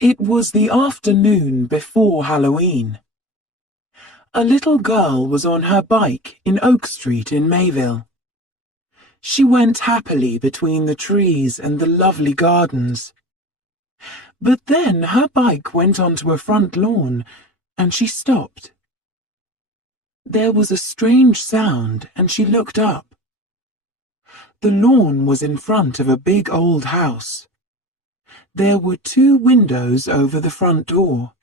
It was the afternoon before Halloween. A little girl was on her bike in Oak Street in Mayville. She went happily between the trees and the lovely gardens. But then her bike went onto a front lawn, and she stopped. There was a strange sound, and she looked up. The lawn was in front of a big old house. There were 2 windows over the front door.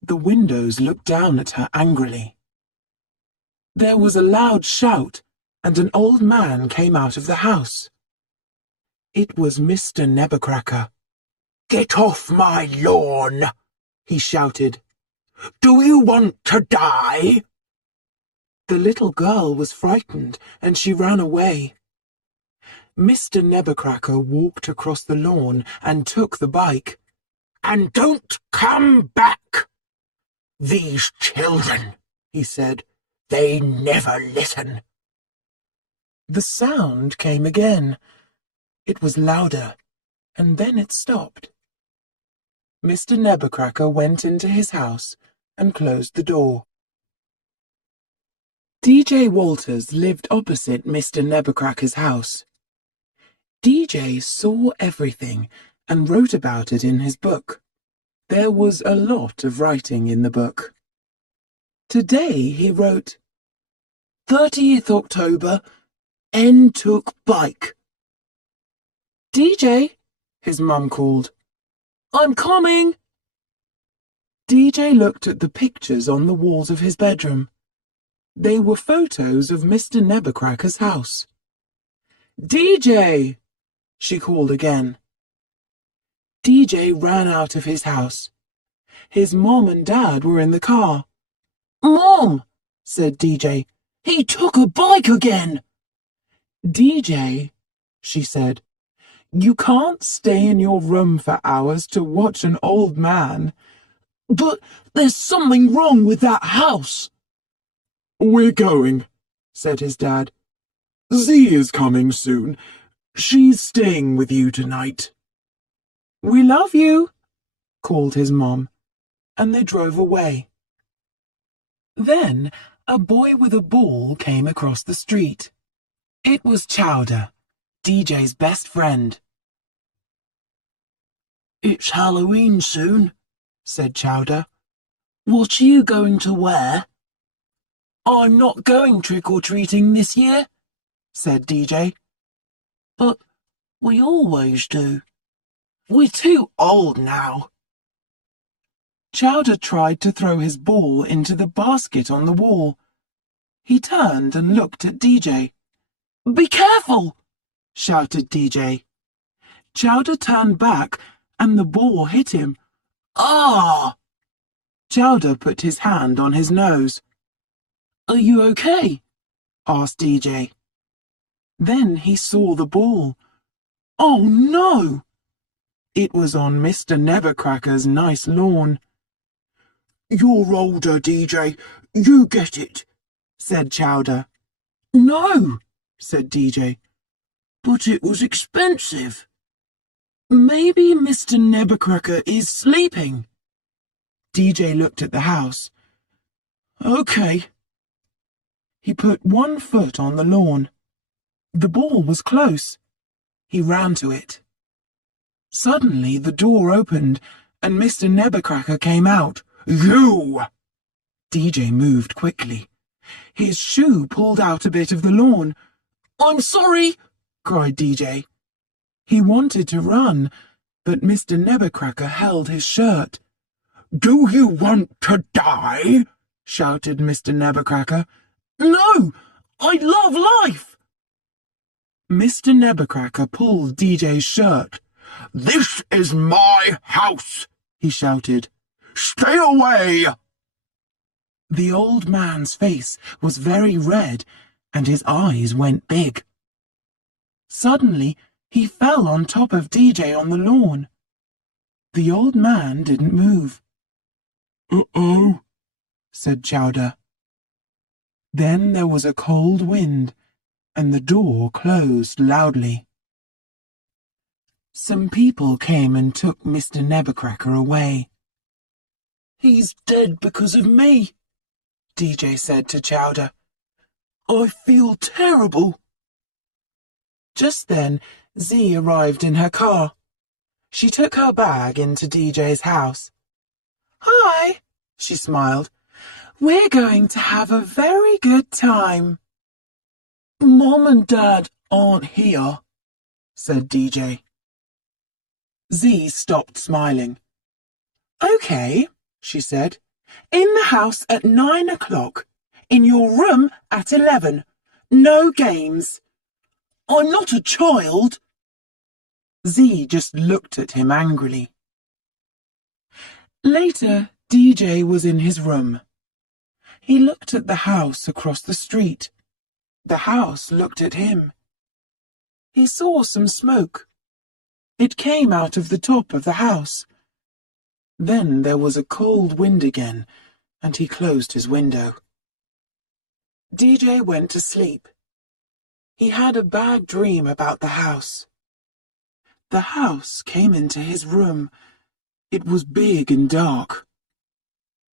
The windows looked down at her angrily. There was a loud shout, and an old man came out of the house. It was Mr. Nebuchadnezzar. "Get off my lawn!" he shouted. "Do you want to die?" The little girl was frightened, and she ran away. Mr. Nebuchadnezzar walked across the lawn and took the bike. "And don't come back! These children," he said, "they never listen." The sound came again. It was louder, and then it stopped. Mr. Nebuchadnezzar went into his house and closed the door. DJ Walters lived opposite Mr. Nebuchadnezzar's house. DJ saw everything and wrote about it in his book. There was a lot of writing in the book. Today he wrote, 30th October, N took bike. DJ, his mum called. I'm coming. DJ looked at the pictures on the walls of his bedroom. They were photos of Mr. Nebuchadnezzar's house. DJ, she called again. DJ ran out of his house. His mom and dad were in the car. Mom, said DJ, he took a bike again. DJ, she said, you can't stay in your room for hours to watch an old man. But there's something wrong with that house. We're going, said his dad. Z is coming soon. She's staying with you tonight. We love you, called his mom, and they drove away. Then a boy with a ball came across the street. It was Chowder, DJ's best friend. It's Halloween soon, said Chowder. What are you going to wear? I'm not going trick-or-treating this year, said DJ. But we always do. We're too old now. Chowder tried to throw his ball into the basket on the wall. He turned and looked at DJ. Be careful, shouted DJ. Chowder turned back and the ball hit him. Ah! Chowder put his hand on his nose. Are you okay? Asked DJ. Then he saw the ball. Oh no! It was on Mr. Nebuchadnezzar's nice lawn. You're older, DJ. You get it, said Chowder. No, said DJ. But it was expensive. Maybe Mr. Nebuchadnezzar is sleeping. DJ looked at the house. Okay. He put one foot on the lawn. The ball was close. He ran to it. Suddenly the door opened and Mr. Nebuchadnezzar came out. You! DJ moved quickly. His shoe pulled out a bit of the lawn. I'm sorry, cried DJ. He wanted to run, but Mr. Nebuchadnezzar held his shirt. Do you want to die? Shouted Mr. Nebuchadnezzar. No! I love life! Mr. Nebuchadnezzar pulled DJ's shirt. This is my house, he shouted. Stay away! The old man's face was very red, and his eyes went big. Suddenly, he fell on top of DJ on the lawn. The old man didn't move. Uh-oh, said Chowder. Then there was a cold wind, and the door closed loudly. Some people came and took Mr. Nebucracker away. "He's dead because of me," DJ said to Chowder. "I feel terrible." Just then, Z arrived in her car. She took her bag into DJ's house. "Hi," she smiled. "We're going to have a very good time." "Mom and Dad aren't here," said DJ. Z stopped smiling. "Okay," she said. "In the house at 9 o'clock. In your room at 11. No games." "I'm not a child." Z just looked at him angrily. Later, DJ was in his room. He looked at the house across the street. The house looked at him. He saw some smoke. It came out of the top of the house. Then there was a cold wind again, and he closed his window. DJ went to sleep. He had a bad dream about the house. The house came into his room. It was big and dark.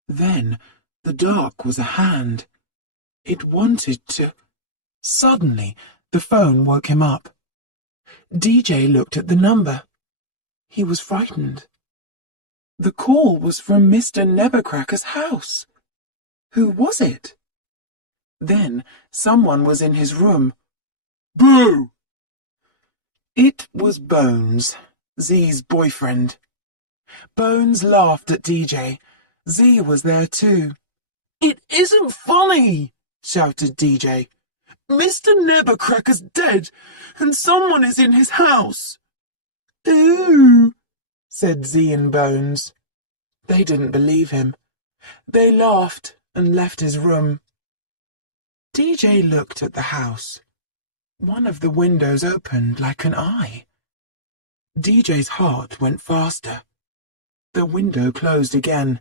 Then the dark was a hand. It wanted to... Suddenly, the phone woke him up. DJ looked at the number. He was frightened. The call was from Mr. Nebucracker's house. Who was it? Then someone was in his room. "Boo!" It was Bones, Z's boyfriend. Bones laughed at DJ. Z was there too. "It isn't funny," shouted DJ. "Mr. Nebucracker's dead, and someone is in his house." "Ooh," said Z and Bones. They didn't believe him. They laughed and left his room. DJ looked at the house. One of the windows opened like an eye. DJ's heart went faster. The window closed again.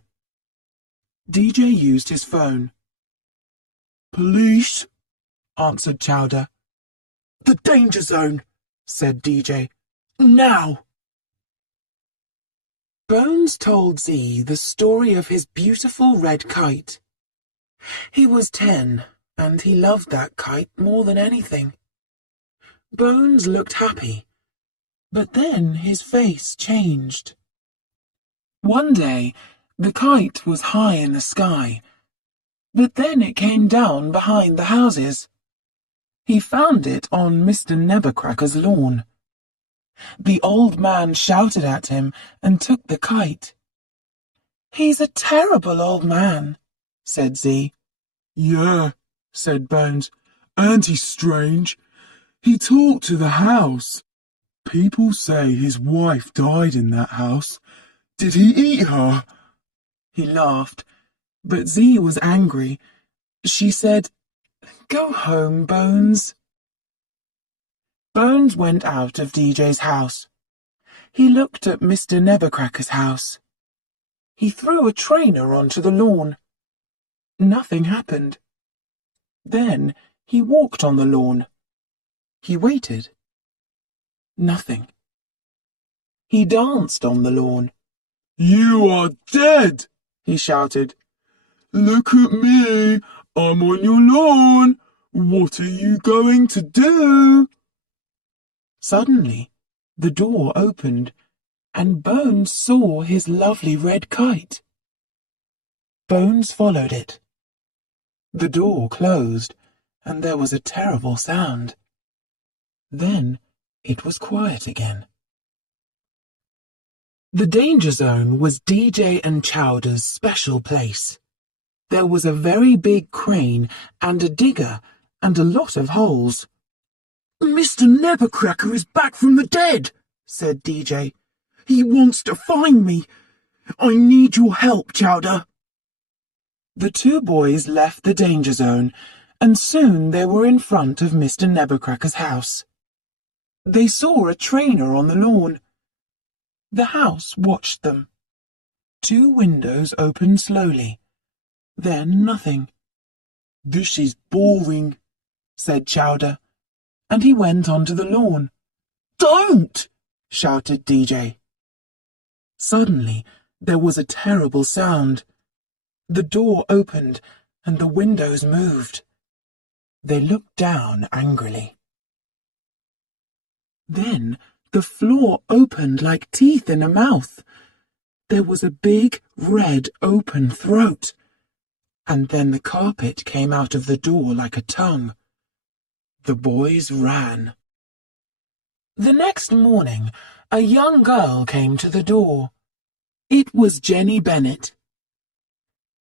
DJ used his phone. "Police," answered Chowder. "The danger zone," said DJ. "Now." Bones told Z the story of his beautiful red kite. He was 10, and he loved that kite more than anything. Bones looked happy, but then his face changed. One day, the kite was high in the sky, but then it came down behind the houses. He found it on Mr. Nebucracker's lawn. The old man shouted at him and took the kite. "He's a terrible old man," said Z. "Yeah," said Bones, "and he's strange. He talked to the house. People say his wife died in that house. Did he eat her?" He laughed, but Z was angry. She said, "Go home, Bones." Bones went out of DJ's house. He looked at Mr. Nebucracker's house. He threw a trainer onto the lawn. Nothing happened. Then he walked on the lawn. He waited. Nothing. He danced on the lawn. "You are dead," he shouted. "Look at me. I'm on your lawn. What are you going to do?" Suddenly, the door opened, and Bones saw his lovely red kite. Bones followed it. The door closed, and there was a terrible sound. Then it was quiet again. The danger zone was DJ and Chowder's special place. There was a very big crane and a digger and a lot of holes. "Mr. Nebucracker is back from the dead," said DJ. "He wants to find me. I need your help, Chowder." The two boys left the danger zone, and soon they were in front of Mr. Nebucracker's house. They saw a trainer on the lawn. The house watched them. Two windows opened slowly. Then nothing. "This is boring," said Chowder, and he went onto the lawn. "Don't!" shouted DJ. Suddenly, there was a terrible sound. The door opened and the windows moved. They looked down angrily. Then the floor opened like teeth in a mouth. There was a big, red, open throat. And then the carpet came out of the door like a tongue. The boys ran. The next morning, a young girl came to the door. It was Jenny Bennet.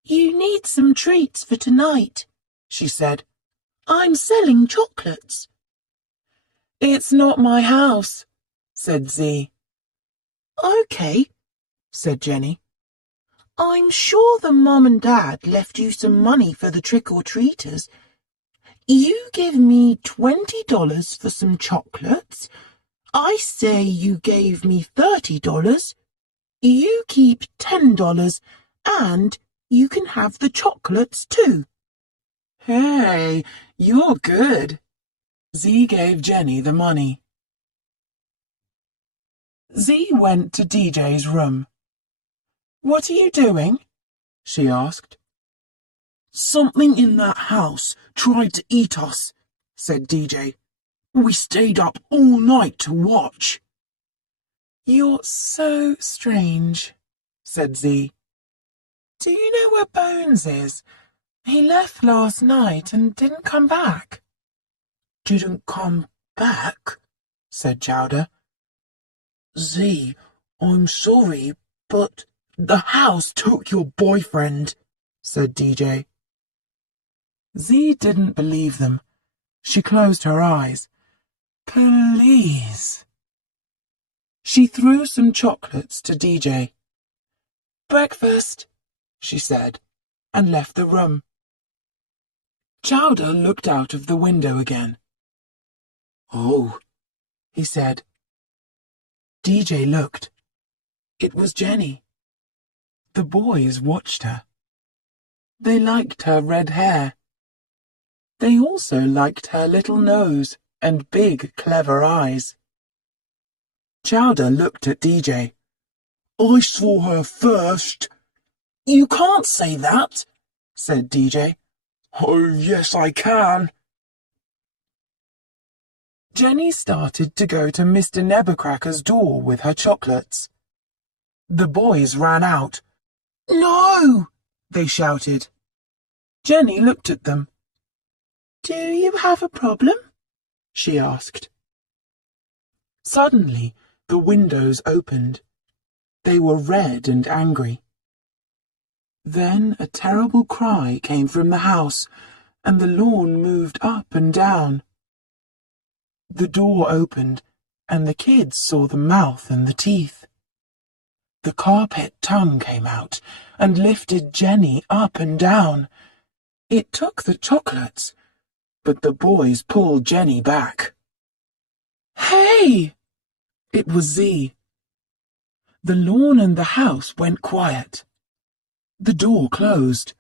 "You need some treats for tonight," she said. "I'm selling chocolates." "It's not my house," said Z. "Okay," said Jenny. "I'm sure the mom and dad left you some money for the trick-or-treaters. You give me $20 for some chocolates. I say you gave me $30. You keep $10, and you can have the chocolates too." "Hey, you're good." Z gave Jenny the money. Z went to DJ's room. "What are you doing?" she asked. "Something in that house tried to eat us," said DJ. "We stayed up all night to watch." "You're so strange," said Z. "Do you know where Bones is? He left last night and didn't come back." "Didn't come back?" said Chowder. "Z, I'm sorry, but the house took your boyfriend," said DJ. Z didn't believe them. She closed her eyes. "Please." She threw some chocolates to DJ. "Breakfast," she said, and left the room. Chowder looked out of the window again. "Oh," he said. DJ looked. It was Jenny. The boys watched her. They liked her red hair. They also liked her little nose and big, clever eyes. Chowder looked at DJ. "I saw her first." "You can't say that," said DJ. "Oh, yes, I can." Jenny started to go to Mr. Nebbercracker's door with her chocolates. The boys ran out. "No!" they shouted. Jenny looked at them. "Do you have a problem?" she asked. Suddenly, the windows opened. They were red and angry. Then a terrible cry came from the house, and the lawn moved up and down. The door opened, and the kids saw the mouth and the teeth. The carpet tongue came out and lifted Jenny up and down. It took the chocolates, but the boys pulled Jenny back. "Hey!" It was Z. The lawn and the house went quiet. The door closed.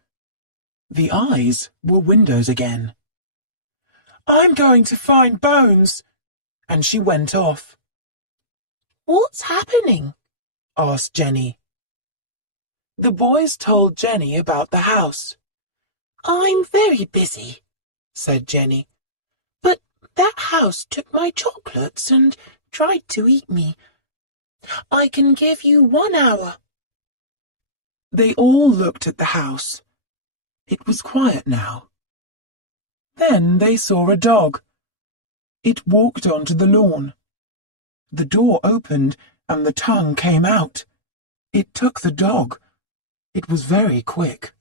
The eyes were windows again. "I'm going to find Bones," and she went off. "What's happening?" asked Jenny. The boys told Jenny about the house. "I'm very busy," said Jenny. "But that house took my chocolates and tried to eat me. I can give you 1 hour." They all looked at the house. It was quiet now. Then they saw a dog. It walked onto the lawn. The door opened and the tongue came out. It took the dog. It was very quick.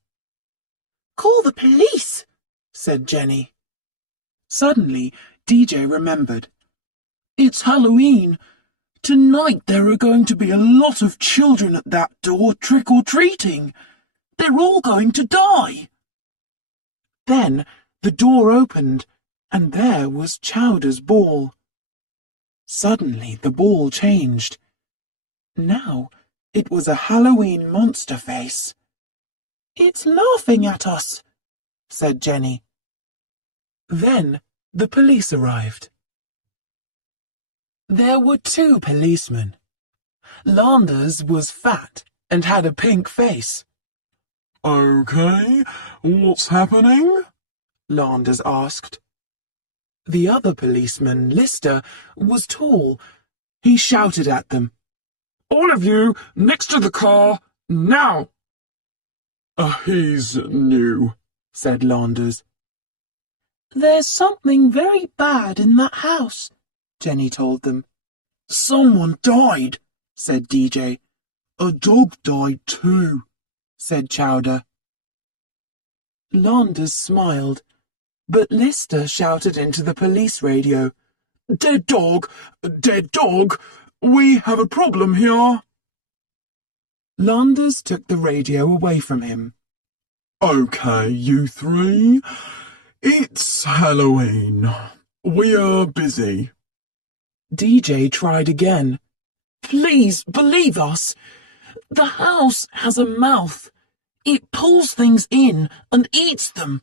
"Call the police," said Jenny. Suddenly, DJ remembered. "It's Halloween. Tonight there are going to be a lot of children at that door trick-or-treating. They're all going to die." Then the door opened, and there was Chowder's ball. Suddenly the ball changed. Now it was a Halloween monster face. "It's laughing at us," said Jenny. Then the police arrived. There were two policemen. Landers was fat and had a pink face. Okay, what's happening? Landers asked. The other policeman, Lister, was tall. He shouted at them. All of you, next to the car, now! He's new, said Landers. There's something very bad in that house, Jenny told them. Someone died, said DJ. A dog died too, said Chowder. Landers smiled, but Lister shouted into the police radio. Dead dog! Dead dog! We have a problem here! Landers took the radio away from him. Okay, you three. It's Halloween. We're busy. DJ tried again. Please believe us. The house has a mouth. It pulls things in and eats them.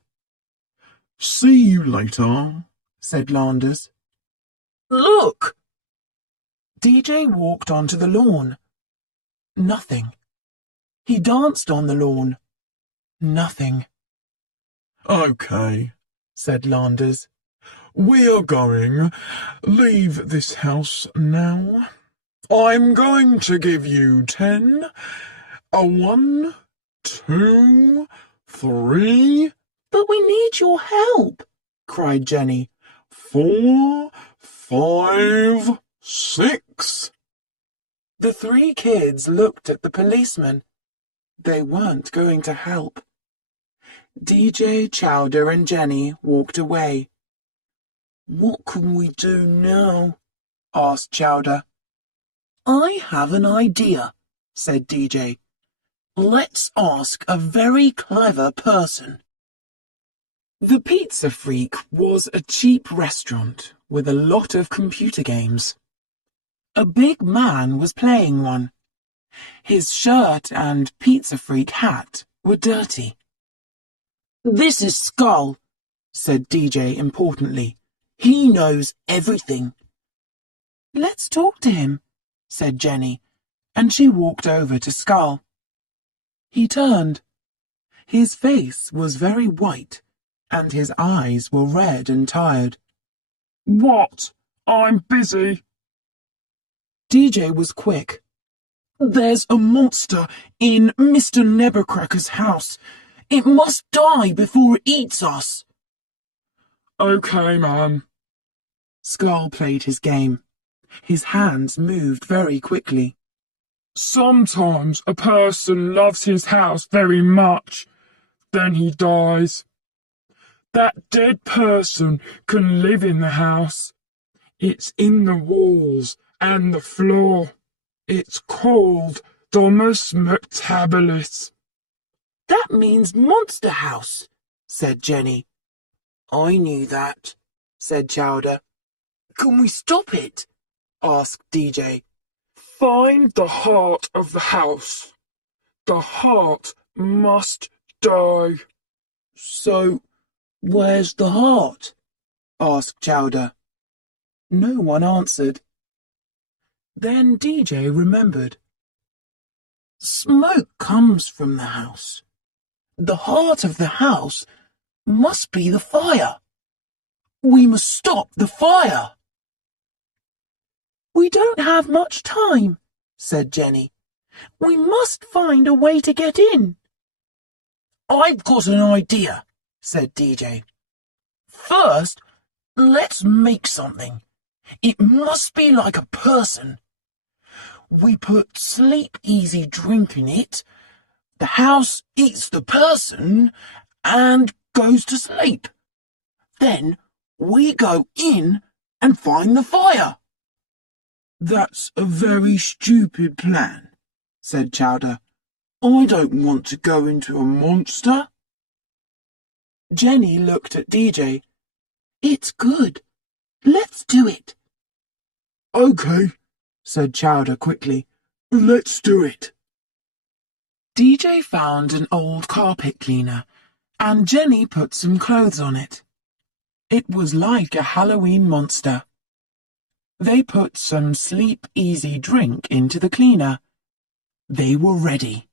See you later, said Landers. Look! DJ walked onto the lawn. Nothing. He danced on the lawn. Nothing. Okay, said Landers. We're going. Leave this house now. I'm going to give you 10. 1, 2, 3. But we need your help, cried Jenny. 4, 5, 6. The three kids looked at the policeman. They weren't going to help. DJ, Chowder and Jenny walked away. What can we do now? asked Chowder. I have an idea, said DJ. Let's ask a very clever person. The Pizza Freak was a cheap restaurant with a lot of computer games. A big man was playing one. His shirt and Pizza Freak hat were dirty. This is Skull, said DJ importantly. He knows everything. Let's talk to him, said Jenny, and she walked over to Skull. He turned. His face was very white, and his eyes were red and tired. What? I'm busy. DJ was quick. There's a monster in Mr. Nevercracker's house. It must die before it eats us. Okay, man. Skull played his game. His hands moved very quickly. Sometimes a person loves his house very much. Then he dies. That dead person can live in the house. It's in the walls and the floor. It's called Domus Mutabilis. That means monster house, said Jenny. I knew that, said Chowder. Can we stop it? asked DJ. Find the heart of the house. The heart must die. So, where's the heart? asked Chowder. No one answered. Then DJ remembered. Smoke comes from the house. The heart of the house must be the fire. We must stop the fire. We don't have much time, said Jenny. We must find a way to get in. I've got an idea, said DJ. First, let's make something. It must be like a person. We put Sleep Easy drink in it. The house eats the person and goes to sleep. Then we go in and find the fire. That's a very stupid plan, said Chowder. I don't want to go into a monster. Jenny looked at DJ. It's good. Let's do it. Okay, said Chowder quickly. Let's do it. DJ found an old carpet cleaner, and Jenny put some clothes on it. It was like a Halloween monster. They put some sleep easy drink into the cleaner. They were ready.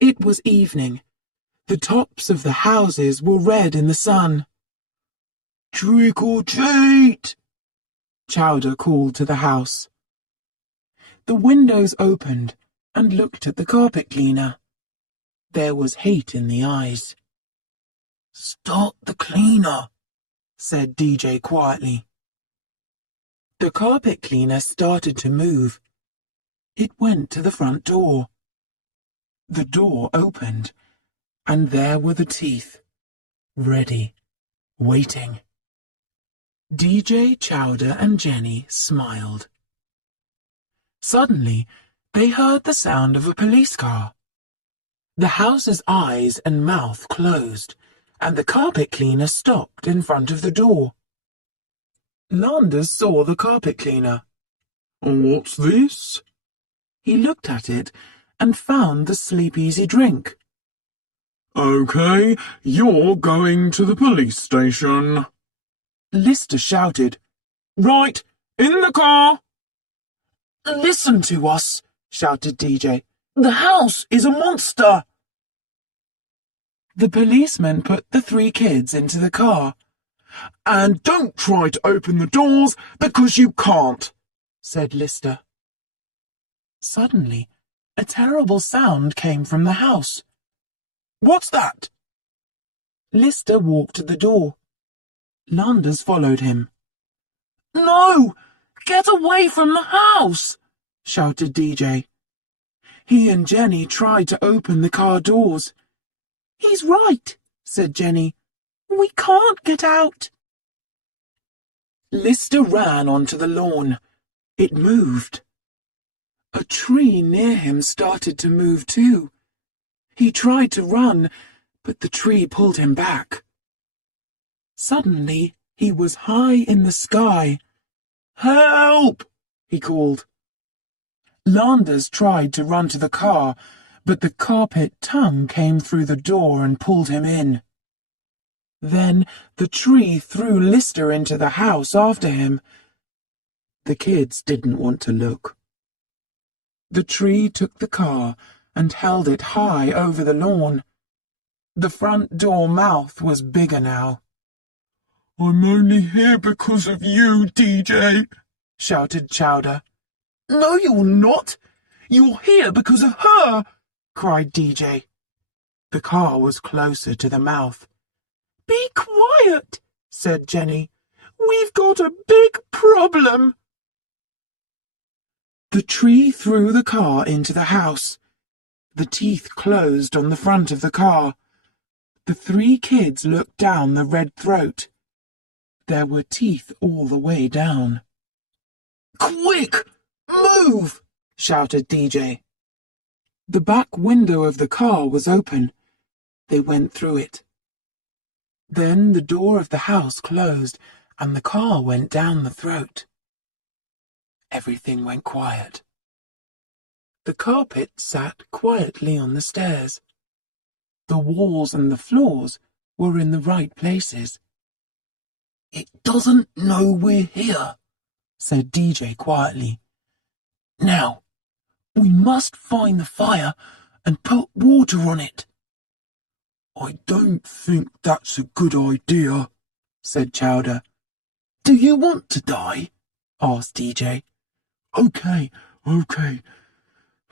It was evening. The tops of the houses were red in the sun. "Trick or treat!" Chowder called to the house. The windows opened and looked at the carpet cleaner. There was hate in the eyes. "Start the cleaner," said DJ quietly. The carpet cleaner started to move. It went to the front door. The door opened, and there were the teeth, ready, waiting. DJ, Chowder, and Jenny smiled. Suddenly, they heard the sound of a police car. The house's eyes and mouth closed, and the carpet cleaner stopped in front of the door. Landers saw the carpet cleaner. "What's this?" He looked at it and found the Sleep Easy drink. "Okay, you're going to the police station." Lister shouted. "Right, in the car!" "Listen to us," shouted DJ. "The house is a monster." The policeman put the 3 kids into the car. "And don't try to open the doors, because you can't," said Lister. Suddenly, a terrible sound came from the house. "What's that?" Lister walked to the door. Landers followed him. "No! Get away from the house!" shouted DJ. He and Jenny tried to open the car doors. "He's right," said Jenny. "We can't get out." Lister ran onto the lawn. It moved. A tree near him started to move too. He tried to run, but the tree pulled him back. Suddenly, he was high in the sky. "Help!" he called. Landers tried to run to the car, but the carpet tongue came through the door and pulled him in. Then the tree threw Lister into the house after him. The kids didn't want to look. The tree took the car and held it high over the lawn. The front door mouth was bigger now. "I'm only here because of you, DJ," shouted Chowder. "No, you're not. You're here because of her," cried DJ. The car was closer to the mouth. "Be quiet," said Jenny. "We've got a big problem." The tree threw the car into the house. The teeth closed on the front of the car. The 3 kids looked down the red throat. There were teeth all the way down. "Quick! Move!" shouted DJ. The back window of the car was open. They went through it. Then the door of the house closed and the car went down the throat. Everything went quiet. The carpet sat quietly on the stairs. The walls and the floors were in the right places. "It doesn't know we're here," said DJ quietly. "Now, we must find the fire and put water on it." "I don't think that's a good idea," said Chowder. "Do you want to die?" asked DJ. Okay.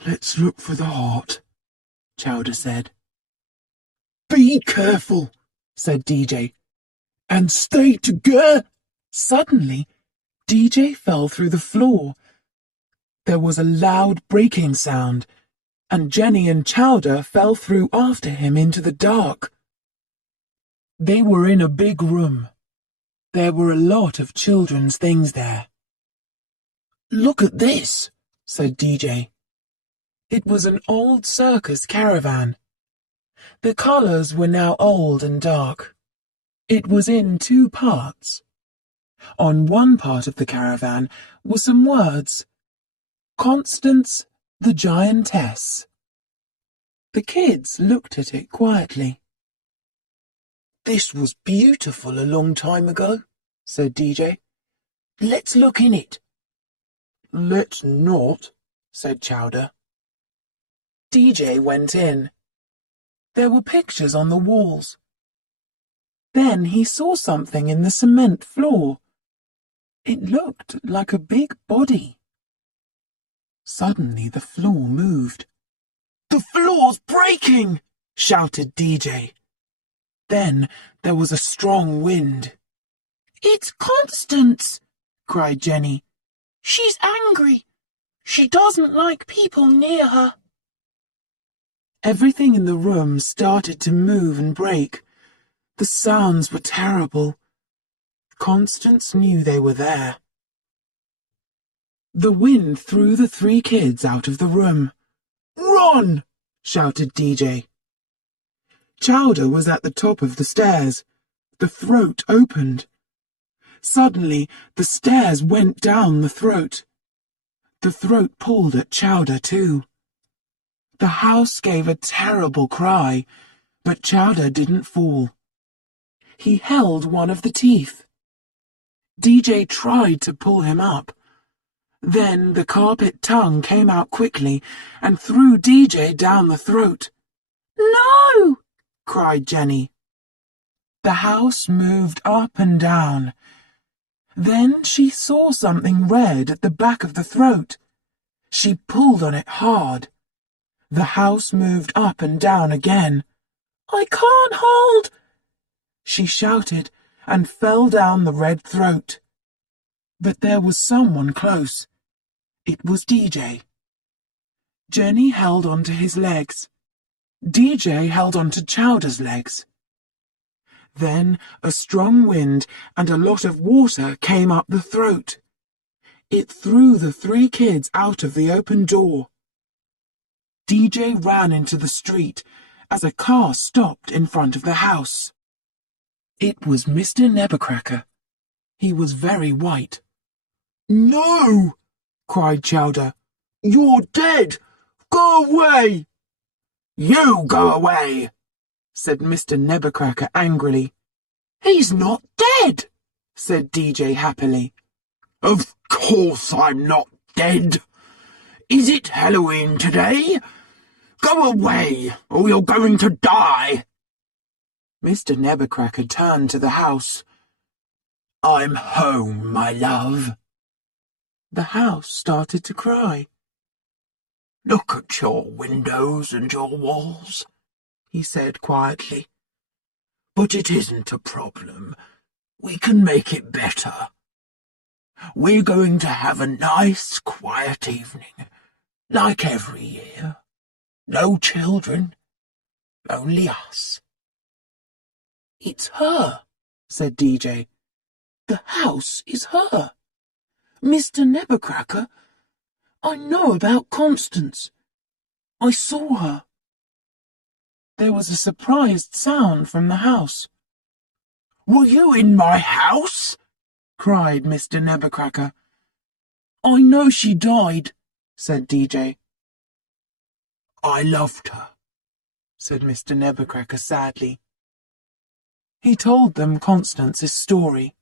Let's look for the heart," Chowder said. "Be careful," said DJ. "And stay together." Suddenly, DJ fell through the floor. There was a loud breaking sound, and Jenny and Chowder fell through after him into the dark. They were in a big room. There were a lot of children's things there. "Look at this," said DJ. It was an old circus caravan. The colours were now old and dark. It was in 2 parts. On one part of the caravan were some words. Constance, the giantess. The kids looked at it quietly. "This was beautiful a long time ago," said DJ. Let's look in it." "Let's not," said Chowder. DJ went in. There were pictures on the walls. Then he saw something in the cement floor. It looked like a big body. Suddenly the floor moved. "The floor's breaking!" shouted DJ. Then there was a strong wind. "It's Constance!" cried Jenny. "She's angry. She doesn't like people near her." Everything in the room started to move and break. The sounds were terrible. Constance knew they were there. The wind threw the three kids out of the room. "Run!" shouted DJ. Chowder was at the top of the stairs. The throat opened. Suddenly, the stairs went down the throat. The throat pulled at Chowder too. The house gave a terrible cry, but Chowder didn't fall. He held one of the teeth. DJ tried to pull him up. Then the carpet tongue came out quickly and threw DJ down the throat. "No!" cried Jenny. The house moved up and down. Then she saw something red at the back of the throat. She pulled on it hard. The house moved up and down again. "I can't hold!" she shouted and fell down the red throat. But there was someone close. It was DJ. Jenny held onto his legs. DJ held onto Chowder's legs. Then a strong wind and a lot of water came up the throat. It threw the three kids out of the open door. DJ ran into the street as a car stopped in front of the house. It was Mr. Nebuchadnezzar. He was very white. "No!" cried Chowder. "You're dead! Go away!" "You go away!" said Mr. Nebuchadnezzar angrily. "He's not dead," said DJ happily. "Of course I'm not dead. Is it Halloween today? Go away, or you're going to die." Mr. Nebuchadnezzar turned to the house. "I'm home, my love." The house started to cry. "Look at your windows and your walls," he said quietly. "But it isn't a problem. We can make it better. We're going to have a nice, quiet evening, like every year. No children, only us." "It's her," said DJ. "The house is her. Mr. Nebuchadnezzar, I know about Constance. I saw her." There was a surprised sound from the house. "Were you in my house?" cried Mr. Nebuchadnezzar. "I know she died," said DJ. "I loved her," said Mr. Nebuchadnezzar sadly. He told them Constance's story.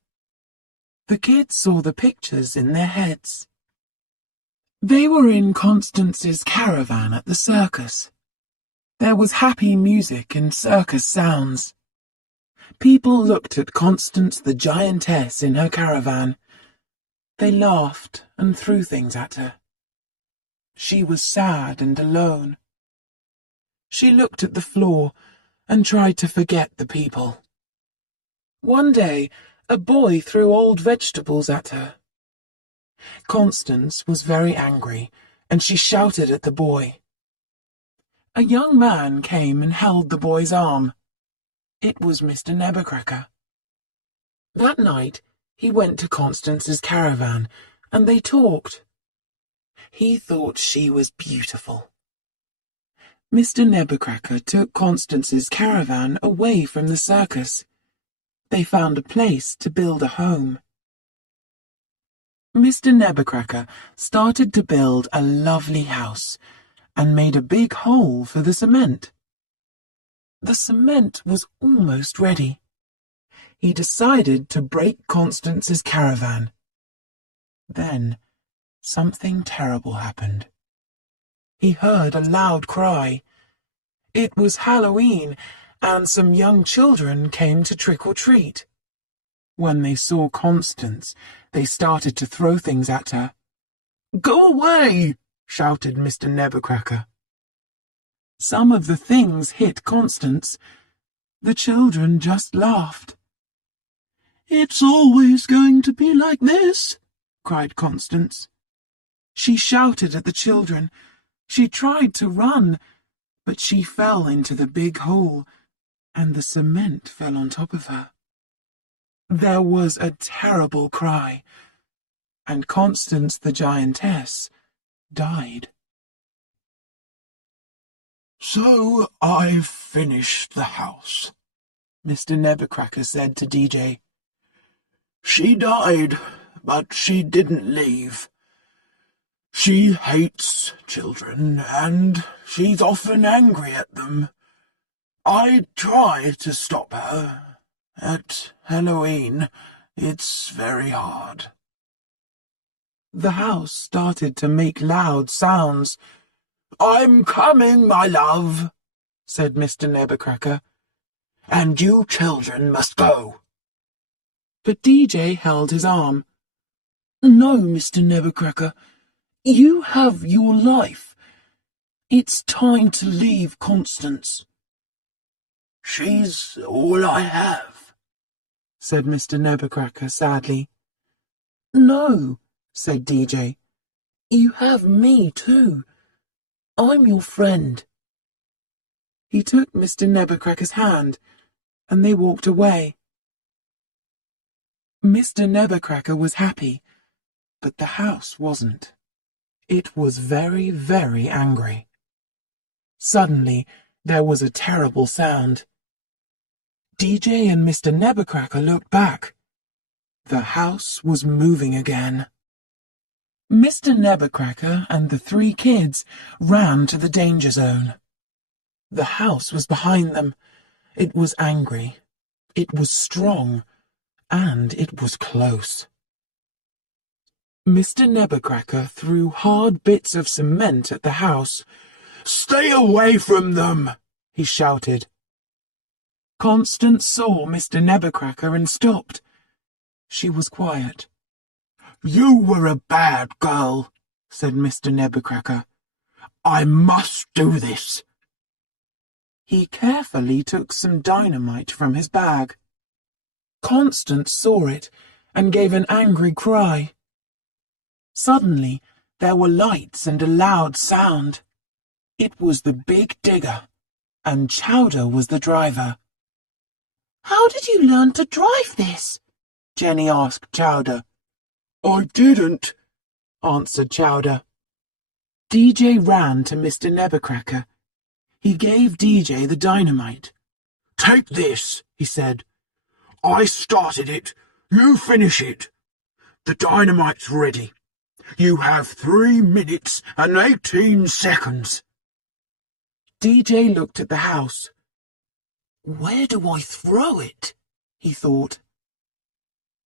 The kids saw the pictures in their heads. They were in Constance's caravan at the circus. There was happy music and circus sounds. People looked at Constance the giantess in her caravan. They laughed and threw things at her. She was sad and alone. She looked at the floor and tried to forget the people. One day, a boy threw old vegetables at her. Constance was very angry, and she shouted at the boy. A young man came and held the boy's arm. It was Mr. Nebuchadnezzar. That night, he went to Constance's caravan, and they talked. He thought she was beautiful. Mr. Nebuchadnezzar took Constance's caravan away from the circus. They found a place to build a home. Mr. Nebuchadnezzar started to build a lovely house and made a big hole for the cement. The cement was almost ready. He decided to break Constance's caravan. Then something terrible happened. He heard a loud cry. It was Halloween, and some young children came to trick-or-treat. When they saw Constance, they started to throw things at her. "Go away!" shouted Mr. Nevercracker. Some of the things hit Constance. The children just laughed. "It's always going to be like this," cried Constance. She shouted at the children. She tried to run, but she fell into the big hole, and the cement fell on top of her. There was a terrible cry, and Constance the giantess died. "So I've finished the house," Mr. Nevercracker said to DJ. "She died, but she didn't leave. She hates children, and she's often angry at them. I try to stop her. At Halloween, it's very hard." The house started to make loud sounds. "I'm coming, my love," said Mr. Nevercracker, "and you children must go." But DJ held his arm. "No, Mr. Nevercracker, you have your life. It's time to leave Constance." "She's all I have," said Mr. Nevercracker sadly. "No," said DJ. "You have me too. I'm your friend." He took Mr. Nevercracker's hand, and they walked away. Mr. Nevercracker was happy, but the house wasn't. It was very, very angry. Suddenly, there was a terrible sound. DJ and Mr. Nevercracker looked back. The house was moving again. Mr. Nevercracker and the three kids ran to the danger zone. The house was behind them. It was angry. It was strong. And it was close. Mr. Nevercracker threw hard bits of cement at the house. "Stay away from them!" he shouted. Constance saw Mr. Nevercracker and stopped. She was quiet. "You were a bad girl," said Mr. Nevercracker. "I must do this." He carefully took some dynamite from his bag. Constance saw it and gave an angry cry. Suddenly, there were lights and a loud sound. It was the big digger, and Chowder was the driver. "How did you learn to drive this?" Jenny asked Chowder. "I didn't," answered Chowder. DJ ran to Mr. Nevercracker. He gave DJ the dynamite. "Take this," he said. "I started it. You finish it. The dynamite's ready. You have 3 minutes and 18 seconds. DJ looked at the house. "Where do I throw it?" he thought.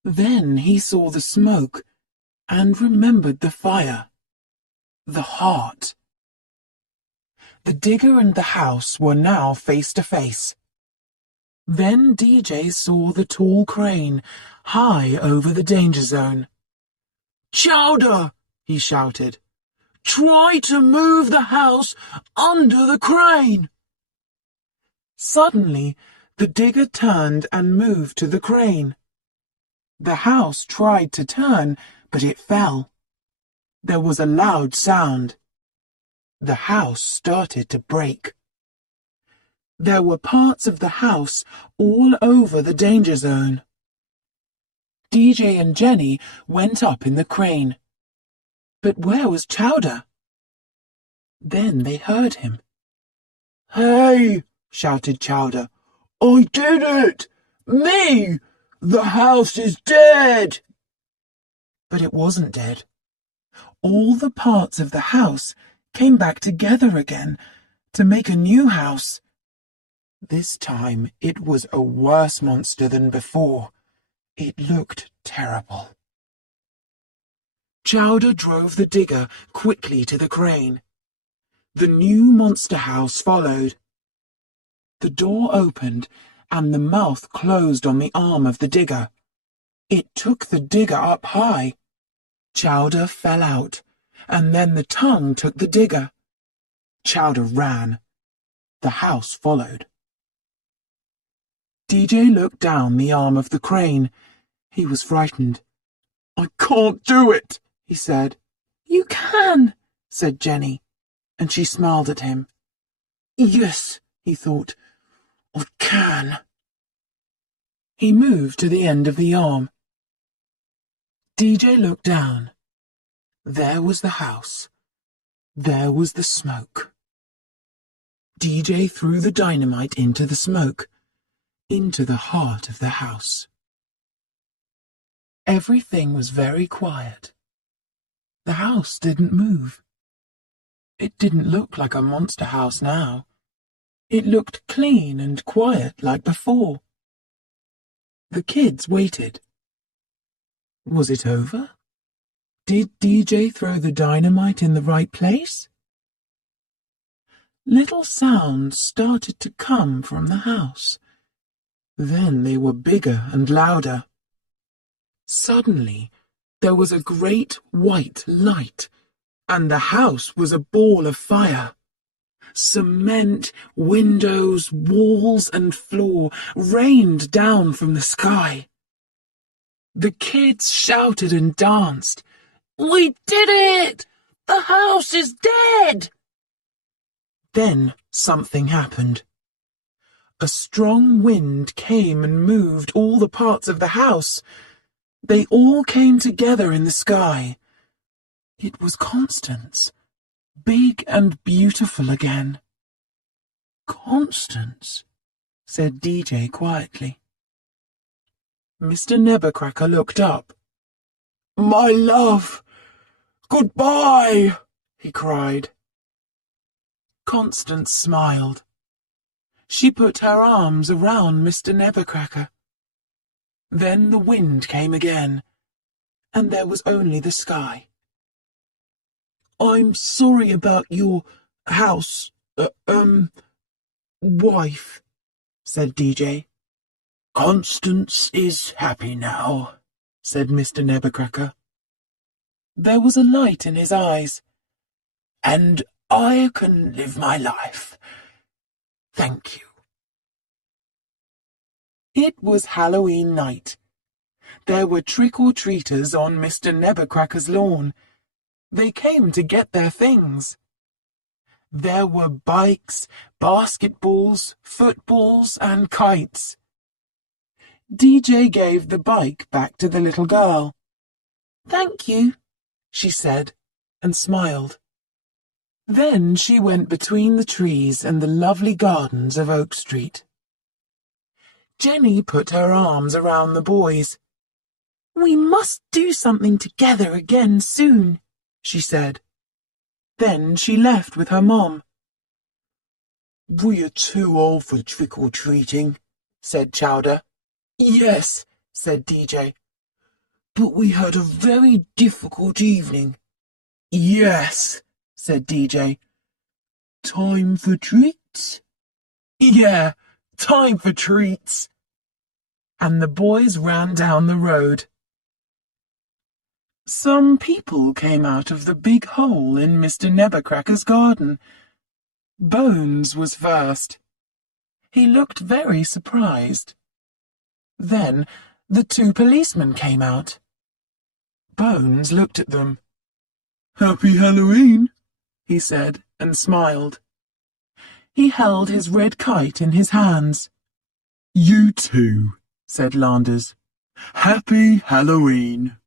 Then he saw the smoke and remembered the fire. The heart. The digger and the house were now face to face. Then DJ saw the tall crane high over the danger zone. "Chowder!" he shouted. "Try to move the house under the crane." Suddenly, the digger turned and moved to the crane. The house tried to turn, but it fell. There was a loud sound. The house started to break. There were parts of the house all over the danger zone. DJ and Jenny went up in the crane. But where was Chowder? Then they heard him. "Hey!" shouted Chowder. "I did it! Me! The house is dead!" But it wasn't dead. All the parts of the house came back together again to make a new house. This time it was a worse monster than before. It looked terrible. Chowder drove the digger quickly to the crane. The new monster house followed. The door opened, and the mouth closed on the arm of the digger. It took the digger up high. Chowder fell out, and then the tongue took the digger. Chowder ran. The house followed. DJ looked down the arm of the crane. He was frightened. "I can't do it," he said. "You can," said Jenny, and she smiled at him. "Yes," he thought, "I can." He moved to the end of the arm. DJ looked down. There was the house. There was the smoke. DJ threw the dynamite into the smoke, into the heart of the house. Everything was very quiet. The house didn't move. It didn't look like a monster house now. It looked clean and quiet like before. The kids waited. Was it over? Did DJ throw the dynamite in the right place? Little sounds started to come from the house. Then they were bigger and louder. Suddenly, there was a great white light, and the house was a ball of fire. Cement, windows, walls, and floor rained down from the sky. The kids shouted and danced. "We did it! The house is dead!" Then something happened. A strong wind came and moved all the parts of the house. They all came together in the sky. It was Constance, big and beautiful again. "Constance," said DJ quietly. Mr. Nevercracker looked up. "My love! Goodbye!" he cried. Constance smiled. She put her arms around Mr. Nevercracker. Then the wind came again, and there was only the sky. "I'm sorry about your house, wife," said DJ. "Constance is happy now," said Mr. Nevercracker. There was a light in his eyes. "And I can live my life. Thank you." It was Halloween night. There were trick-or-treaters on Mr. Nevercracker's lawn. They came to get their things. There were bikes, basketballs, footballs, and kites. DJ gave the bike back to the little girl. "Thank you," she said, and smiled. Then she went between the trees and the lovely gardens of Oak Street. Jenny put her arms around the boys. "We must do something together again soon," she said. Then she left with her mom. "We are too old for trick-or-treating," said Chowder. "Yes," said DJ. "But we had a very difficult evening." "Yes," said DJ. "Time for treats?" "Yeah, time for treats." And the boys ran down the road. Some people came out of the big hole in Mr. Nevercracker's garden. Bones was first. He looked very surprised. Then the two policemen came out. Bones looked at them. "Happy Halloween," he said, and smiled. He held his red kite in his hands. "You too," said Landers. "Happy Halloween."